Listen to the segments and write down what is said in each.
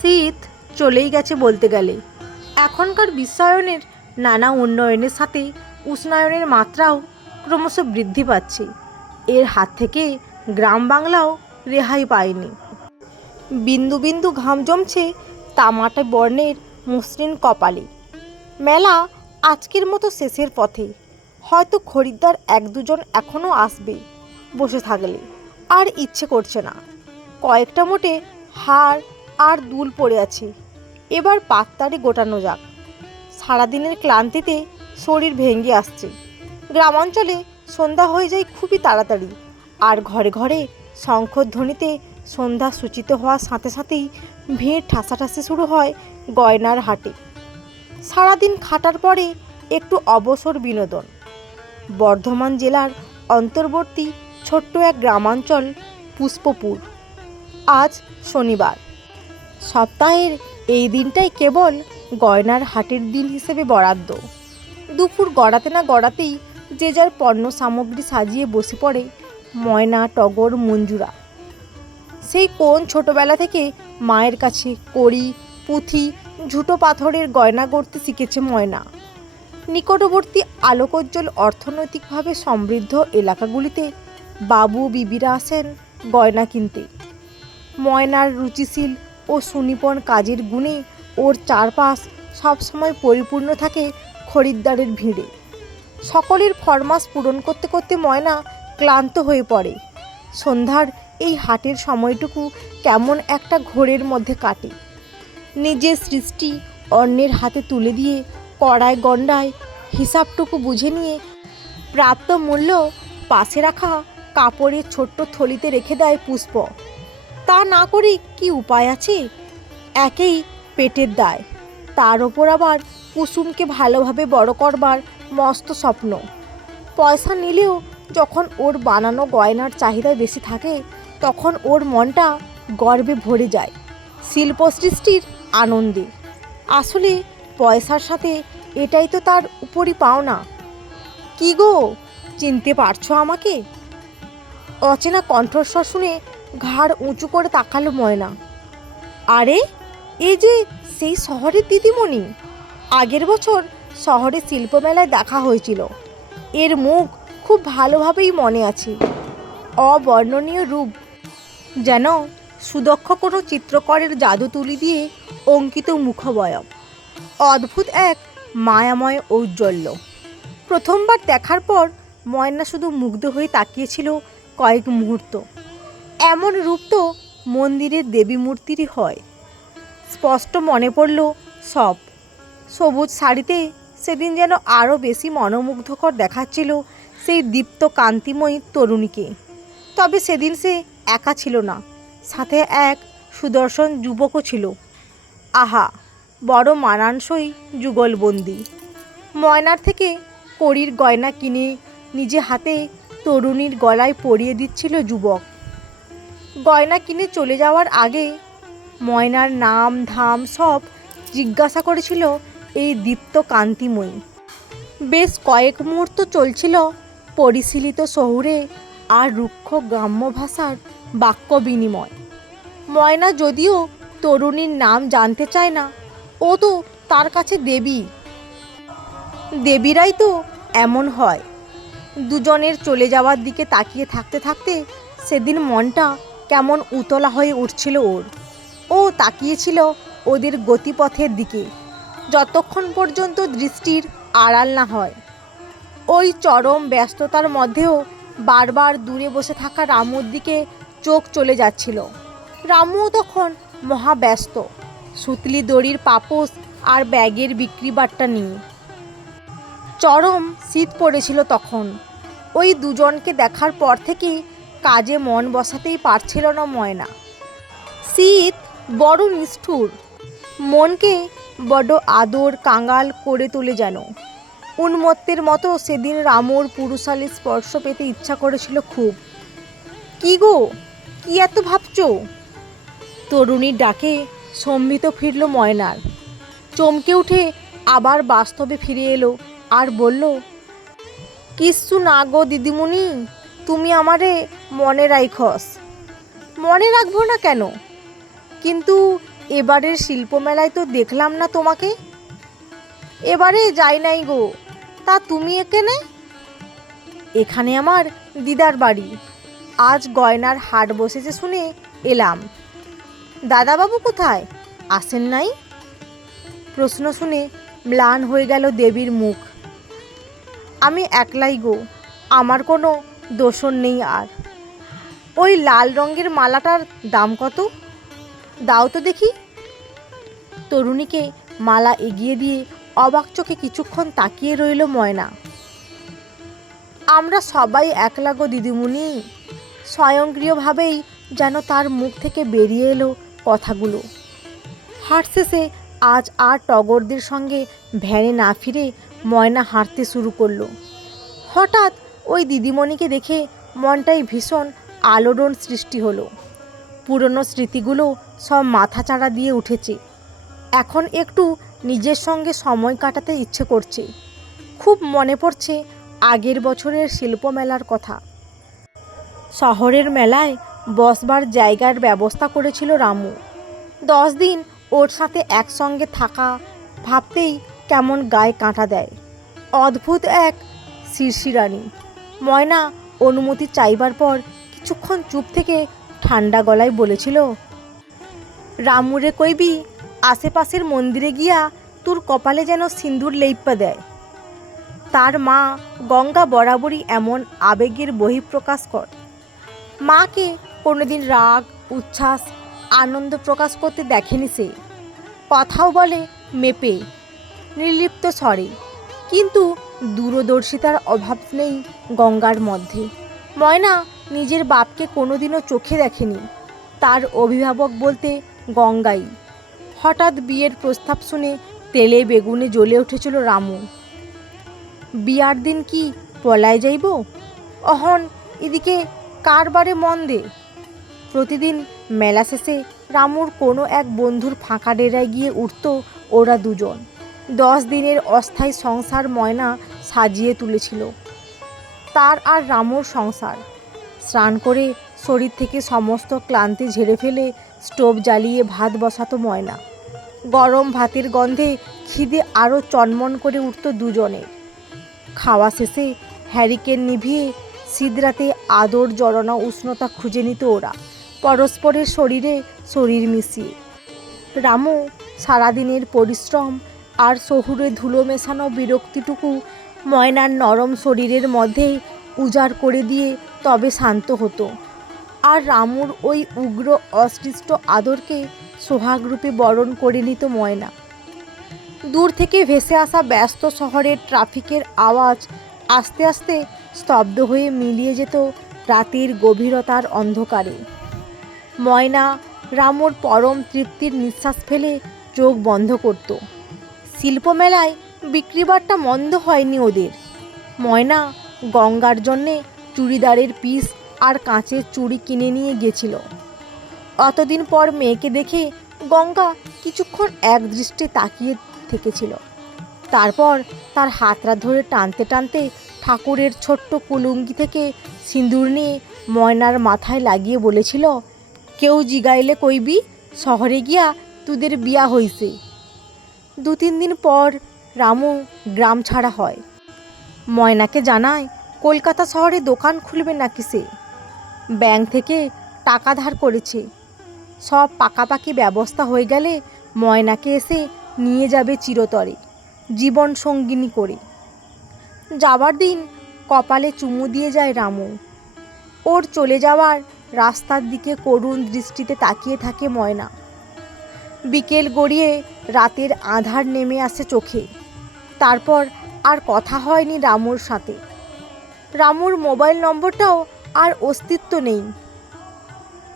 শীত চলেই গেছে বলতে গেলে। এখনকার বিশ্বায়নের নানা উন্নয়নের সাথে উষ্ণায়নের মাত্রাও ক্রমশ বৃদ্ধি পাচ্ছে। এর হাত থেকে গ্রাম বাংলাও রেহাই পায়নি। বিন্দু বিন্দু ঘাম জমছে তামাটে বর্ণের মসৃণ কপালে। মেলা আজকের মতো শেষের পথে। হয়তো খরিদ্দার এক দুজন এখনও আসবে। বসে থাকলে আর ইচ্ছে করছে না। কয়েকটা মোটে হার আর দুল পড়ে আছে, এবার পাত্তারে গোটানো যাক। সারাদিনের ক্লান্তিতে শরীর ভেঙে আসছে। গ্রামাঞ্চলে সন্ধ্যা হয়ে যায় খুবই তাড়াতাড়ি, আর ঘরে ঘরে শঙ্খধ্বনিতে সন্ধ্যা সূচিত হওয়ার সাথে সাথেই ভিড় ঠাসাঠাসি শুরু হয় গয়নার হাটে। সারাদিন খাটার পরে একটু অবসর বিনোদন। বর্ধমান জেলার অন্তর্বর্তী ছোট্ট এক গ্রামাঞ্চল পুষ্পপুর। আজ শনিবার। সপ্তাহের এই দিনটাই কেবল গয়নার হাটের দিন হিসেবে বরাদ্দ। দুপুর গড়াতে না গড়াতেই যে যার পণ্য সামগ্রী সাজিয়ে বসে পড়ে ময়না, টগর, মঞ্জুরা। সেই কোন ছোটবেলা থেকে মায়ের কাছে কড়ি, পুঁথি, ঝুটো পাথরের গয়না গড়তে শিখেছে ময়না। নিকটবর্তী আলোকোজ্জ্বল অর্থনৈতিকভাবে সমৃদ্ধ এলাকাগুলিতে বাবু বিবিরা আসেন গয়না কিনতে। ময়নার রুচিশীল ও সুনিপুণ কাজের গুণে ওর চারপাশ সবসময় পরিপূর্ণ থাকে খরিদ্দারের ভিড়ে। সকলের ফরমাস পূরণ করতে করতে ময়না ক্লান্ত হয়ে পড়ে। সন্ধ্যার এই হাটের সময়টুকু কেমন একটা ঘোরের মধ্যে কাটে। নিজের সৃষ্টি অন্যের হাতে তুলে দিয়ে কড়ায় গণ্ডায় হিসাবটুকু বুঝে নিয়ে প্রাপ্ত মূল্য পাশে রাখা কাপড়ের ছোট্ট থলিতে রেখে দেয় পুষ্প। তা না করে কি উপায় আছে? একেই পেটের দায়, তার ওপর আবার কুসুমকে ভালোভাবে বড় করবার মস্ত স্বপ্ন। পয়সা নিলেও যখন ওর বানানো গয়নার চাহিদা বেশি থাকে তখন ওর মনটা গর্বে ভরে যায় শিল্প সৃষ্টির আনন্দে। আসলে পয়সার সাথে এটাই তো তার উপরই পাওনা। কি গো, চিনতে পারছো আমাকে? অচেনা কণ্ঠস্বর শুনে ঘাড় উঁচু করে তাকালো ময়না। আরে, এই যে সেই শহরের দিদিমণি। আগের বছর শহরে শিল্পমেলায় দেখা হয়েছিল। এর মুখ খুব ভালোভাবেই মনে আছে। অবর্ণনীয় রূপ, যেন সুদক্ষ কোনো চিত্রকরের জাদু তুলি দিয়ে অঙ্কিত মুখবয়ব। অদ্ভুত এক মায়াময় ঔজ্জ্বল্য। প্রথমবার দেখার পর ময়না শুধু মুগ্ধ হয়ে তাকিয়েছিল কয়েক মুহূর্ত। এমন রূপ তো মন্দিরের দেবী মূর্তিরই হয়। স্পষ্ট মনে পড়ল সব। সবুজ শাড়িতে সেদিন যেন আরও বেশি মনোমুগ্ধকর দেখাচ্ছিল সেই দীপ্ত কান্তিময়ী তরুণীকে। তবে সেদিন সে একা ছিল না, সাথে এক সুদর্শন যুবকও ছিল। আহা, বড় মানানসই যুগলবন্দি। ময়নার থেকে কড়ির গয়না কিনে নিজে হাতে তরুণীর গলায় পরিয়ে দিচ্ছিল যুবক। গয়না কিনে চলে যাওয়ার আগে ময়নার নাম ধাম সব জিজ্ঞাসা করেছিল এই দীপ্ত কান্তিময়ী। বেশ কয়েক মুহূর্ত চলছিল পরিশীলিত শহুরে আর রুক্ষ গ্রাম্য ভাষার বাক্য বিনিময়। ময়না যদিও তরুণীর নাম জানতে চায় না, ও তো তার কাছে দেবী। দেবীরাই তো এমন হয়। দুজনের চলে যাওয়ার দিকে তাকিয়ে থাকতে থাকতে সেদিন মনটা কেমন উতলা হয়ে উঠছিল ওর। ও তাকিয়েছিল ওদের গতিপথের দিকে, যতক্ষণ পর্যন্ত দৃষ্টির আড়াল না হয়। ওই চরম ব্যস্ততার মধ্যেও বারবার দূরে বসে থাকা রামুর দিকে চোখ চলে যাচ্ছিল। রামুও তখন মহাব্যস্ত, সুতলি দড়ির পাপোশ আর ব্যাগের বিক্রি বাট্টা নিয়ে। চরম শীত পড়েছিল তখন। ওই দুজনকে দেখার পর থেকে কাজে মন বসাতেই পারছিল না ময়না। শীত বড় নিষ্ঠুর, মনকে বড় আদর কাঙাল করে তোলে যেন। উন্মত্তের মতো সেদিন রামুর পুরুষালী স্পর্শ পেতে ইচ্ছা করেছিল খুব। কি গো, কি এত ভাবছো? তরুণীর ডাকে সম্বিত ফিরল ময়নার। চমকে উঠে আবার বাস্তবে ফিরে এলো আর বলল, কিচ্ছু না গো দিদিমণি, তুমি আমারে মনে রাইখস। মনে রাখবো না কেন? কিন্তু এবারের শিল্পমেলায় তো দেখলাম না তোমাকে। এবারে যাই নাই গো। তা তুমি এখানে? এখানে আমার দিদার বাড়ি। আজ গয়নার হাট বসেছে শুনে এলাম। দাদাবাবু কোথায়? আসেন নাই? প্রশ্ন শুনে ম্লান হয়ে গেল দেবীর মুখ। আমি একলাই গো, আমার কোনো দোষণ নেই আর। ওই লাল রঙের মালাটার দাম কত? দাও তো দেখি। তরুণীকে মালা এগিয়ে দিয়ে অবাক চোখে কিছুক্ষণ তাকিয়ে রইল ময়না। আমরা সবাই একলা গো দিদিমণি। স্বয়ংক্রিয়ভাবেই যেন তার মুখ থেকে বেরিয়ে এলো কথাগুলো। হাট শেষে আজ আর টগরদের সঙ্গে ভ্যানে না ফিরে ময়না হাঁটতে শুরু করলো। হঠাৎ ওই দিদিমণিকে দেখে মনটাই ভীষণ আলোড়ন সৃষ্টি হলো। পুরনো স্মৃতিগুলো সব মাথাচাড়া দিয়ে উঠেছে। এখন একটু নিজের সঙ্গে সময় কাটাতে ইচ্ছে করছে। খুব মনে পড়ছে আগের বছরের শিল্পমেলার কথা। শহরের মেলায় বসবার জায়গার ব্যবস্থা করেছিল রামু। 10 দিন ওর সাথে একসঙ্গে থাকা ভাবতেই কেমন গায়ে কাঁটা দেয়। অদ্ভুত এক শিরশিরানি। ময়না অনুমতি চাইবার পর কিছুক্ষণ চুপ থেকে ঠান্ডা গলায় বলেছিল, রামুরে কইবি আশেপাশের মন্দিরে গিয়া তোর কপালে যেন সিঁদুর লেইপ্পা দেয়। তার মা গঙ্গা বরাবরই এমন আবেগের বহিঃপ্রকাশ কর। মাকে কোনোদিন রাগ, উচ্ছ্বাস, আনন্দ প্রকাশ করতে দেখেনি সে। কথাও বলে মেপে, নির্লিপ্ত স্বরে। কিন্তু দূরদর্শিতার অভাব নেই গঙ্গার মধ্যে। ময়না নিজের বাপকে কোনোদিনও চোখে দেখেনি। তার অভিভাবক বলতে গঙ্গাই। হঠাৎ বিয়ের প্রস্তাব শুনে তেলে বেগুনে জ্বলে উঠেছিল রামু। বিয়ার দিন কি পলায় যাইব? অহন এদিকে কার বারে মন দে। প্রতিদিন মেলা শেষে রামুর কোনো এক বন্ধুর ফাঁকা ডেরায় গিয়ে উঠত ওরা দুজন। 10 দিনের অস্থায়ী সংসার ময়না সাজিয়ে তুলেছিল। তার আর রামুর সংসার। স্নান করে শরীর থেকে সমস্ত ক্লান্তি ঝেড়ে ফেলে স্টোভ জ্বালিয়ে ভাত বসাতো ময়না। গরম ভাতের গন্ধে খিদে আরও চনমন করে উঠত দুজনের। খাওয়া শেষে হ্যারিকেন নিভিয়ে সিদরাতে আদর জড়ানো উষ্ণতা খুঁজে নিত ওরা, পরস্পরের শরীরে শরীর মিশিয়ে। রামু সারাদিনের পরিশ্রম আর শহুরে ধুলো মেশানো বিরক্তিটুকু ময়নার নরম শরীরের মধ্যেই উজাড় করে দিয়ে তবে শান্ত হতো। আর রামুর ওই উগ্র অসৃষ্ট আদরকে সোহাগরূপে বরণ করে নিত ময়না। দূর থেকে ভেসে আসা ব্যস্ত শহরের ট্রাফিকের আওয়াজ আস্তে আস্তে স্তব্ধ হয়ে মিলিয়ে যেত রাতের গভীরতার অন্ধকারে। ময়না রামুর পরম তৃপ্তির নিঃশ্বাস ফেলে চোখ বন্ধ করত। শিল্পমেলায় বিক্রিবারটা মন্দ হয়নি ওদের। ময়না গঙ্গার জন্যে চুড়িদারের পিস আর কাঁচের চুড়ি কিনে নিয়ে গেছিল। অতদিন পর মেয়েকে দেখে গঙ্গা কিছুক্ষণ একদৃষ্টে তাকিয়ে থেকেছিল। তারপর তার হাতটা ধরে টানতে টানতে ঠাকুরের ছোট্ট কুলুঙ্গি থেকে সিঁদুর নিয়ে ময়নার মাথায় লাগিয়ে বলেছিল, কেউ জিগাইলে কইবি শহরে গিয়া তোদের বিয়া হইছে। 2-3 দিন পর রামু গ্রাম ছাড়া হয়। ময়নাকে জানায় কলকাতা শহরে দোকান খুলবে নাকি সে। ব্যাংক থেকে টাকা ধার করেছে। সব পাকাপাকি ব্যবস্থা হয়ে গেলে ময়নাকে এসে নিয়ে যাবে চিরতরে, জীবন সঙ্গিনী করে। যাবার দিন কপালে চুমু দিয়ে যায় রামু। ওর চলে যাওয়ার রাস্তার দিকে করুণ দৃষ্টিতে তাকিয়ে থাকে ময়না। বিকেল গড়িয়ে রাতের আঁধার নেমে আসে চোখে। তারপর আর কথা হয়নি রামুর সাথে। রামুর মোবাইল নম্বরটাও আর অস্তিত্ব নেই।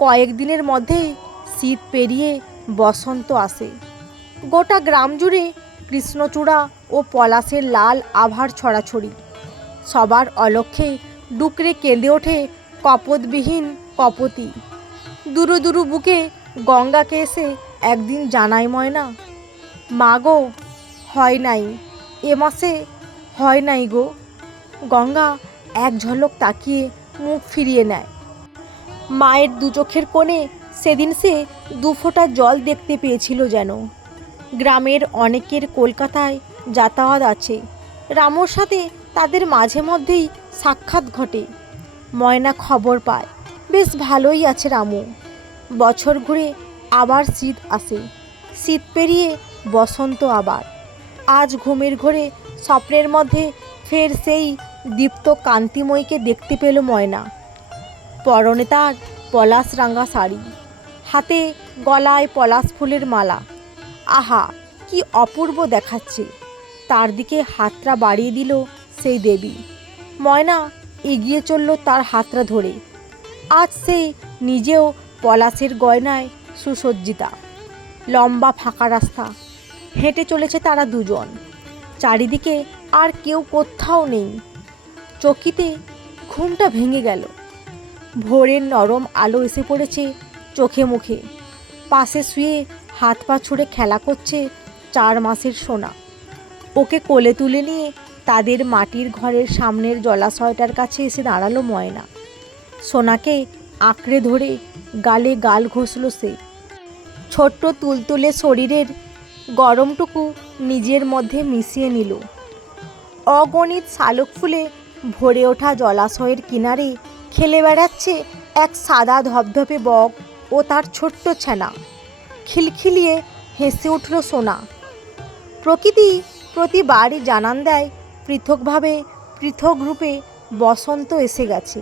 কয়েকদিনের মধ্যেই শীত পেরিয়ে বসন্ত আসে। গোটা গ্রাম জুড়ে কৃষ্ণচূড়া ও পলাশের লাল আভার ছড়াছড়ি। সবার অলক্ষ্যে ডুকরে কেঁদে ওঠে কপোতবিহীন কপোতী। দুরু দুরু বুকে গঙ্গাকে এসে একদিন জানায় ময়না, মা গো হয় নাই, এ মাসে হয় নাই গো। গঙ্গা এক ঝলক তাকিয়ে মুখ ফিরিয়ে নেয়। মায়ের দু চোখের কোণে সেদিন সে দুফোঁটা জল দেখতে পেয়েছিল যেন। গ্রামের অনেকের কলকাতায় যাতায়াত আছে। রামুর সাথে তাদের মাঝে মধ্যেই সাক্ষাৎ ঘটে। ময়না খবর পায় বেশ ভালোই আছে রামু। বছর ঘুরে আবার শীত আসে, শীত পেরিয়ে বসন্ত আবার। আজ ঘুমের ঘোরে স্বপ্নের মধ্যে ফের সেই দীপ্ত কান্তিময়ীকে দেখতে পেল ময়না। পরনে তার পলাশ রাঙা শাড়ি, হাতে গলায় পলাশ ফুলের মালা। আহা, কি অপূর্ব দেখাচ্ছে! তার দিকে হাতটা বাড়িয়ে দিল সেই দেবী। ময়না এগিয়ে চলল তার হাতটা ধরে। আজ সে নিজেও পলাশের গয়নায় সুসজ্জিতা। লম্বা ফাঁকা রাস্তা হেঁটে চলেছে তারা দুজন। চারিদিকে আর কেউ কোথাও নেই। চকিতে ঘুমটা ভেঙে গেল। ভোরের নরম আলো এসে পড়েছে চোখে মুখে। পাশে শুয়ে হাত পা ছুঁড়ে খেলা করছে 4 মাসের সোনা। ওকে কোলে তুলে নিয়ে তাদের মাটির ঘরের সামনের জলাশয়টার কাছে এসে দাঁড়ালো ময়না। সোনাকে আঁকড়ে ধরে গালে গাল ঘষল সে। ছোট্ট তুলতুলে শরীরের গরমটুকু নিজের মধ্যে মিশিয়ে নিল। অগণিত শালুক ফুলে ভরে ওঠা জলাশয়ের কিনারে খেলে বেড়াচ্ছে এক সাদা ধপধপে বক ও তার ছোট্ট ছানা। খিলখিলিয়ে হেসে উঠল সোনা। প্রকৃতি প্রতিবারই জানান দেয় পৃথকভাবে পৃথক রূপে বসন্ত এসে গেছে।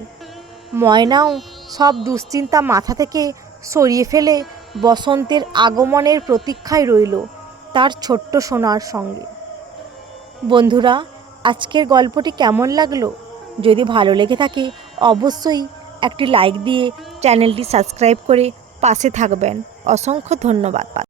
ময়নাও সব দুশ্চিন্তা মাথা থেকে সরিয়ে ফেলে বসন্তের আগমনের প্রতীক্ষায় রইল তার ছোট্ট সোনার সঙ্গে। বন্ধুরা, আজকের গল্পটি কেমন লাগলো? যদি ভালো লেগে থাকে অবশ্যই একটি লাইক দিয়ে চ্যানেলটি সাবস্ক্রাইব করে পাশে থাকবেন। অসংখ্য ধন্যবাদ।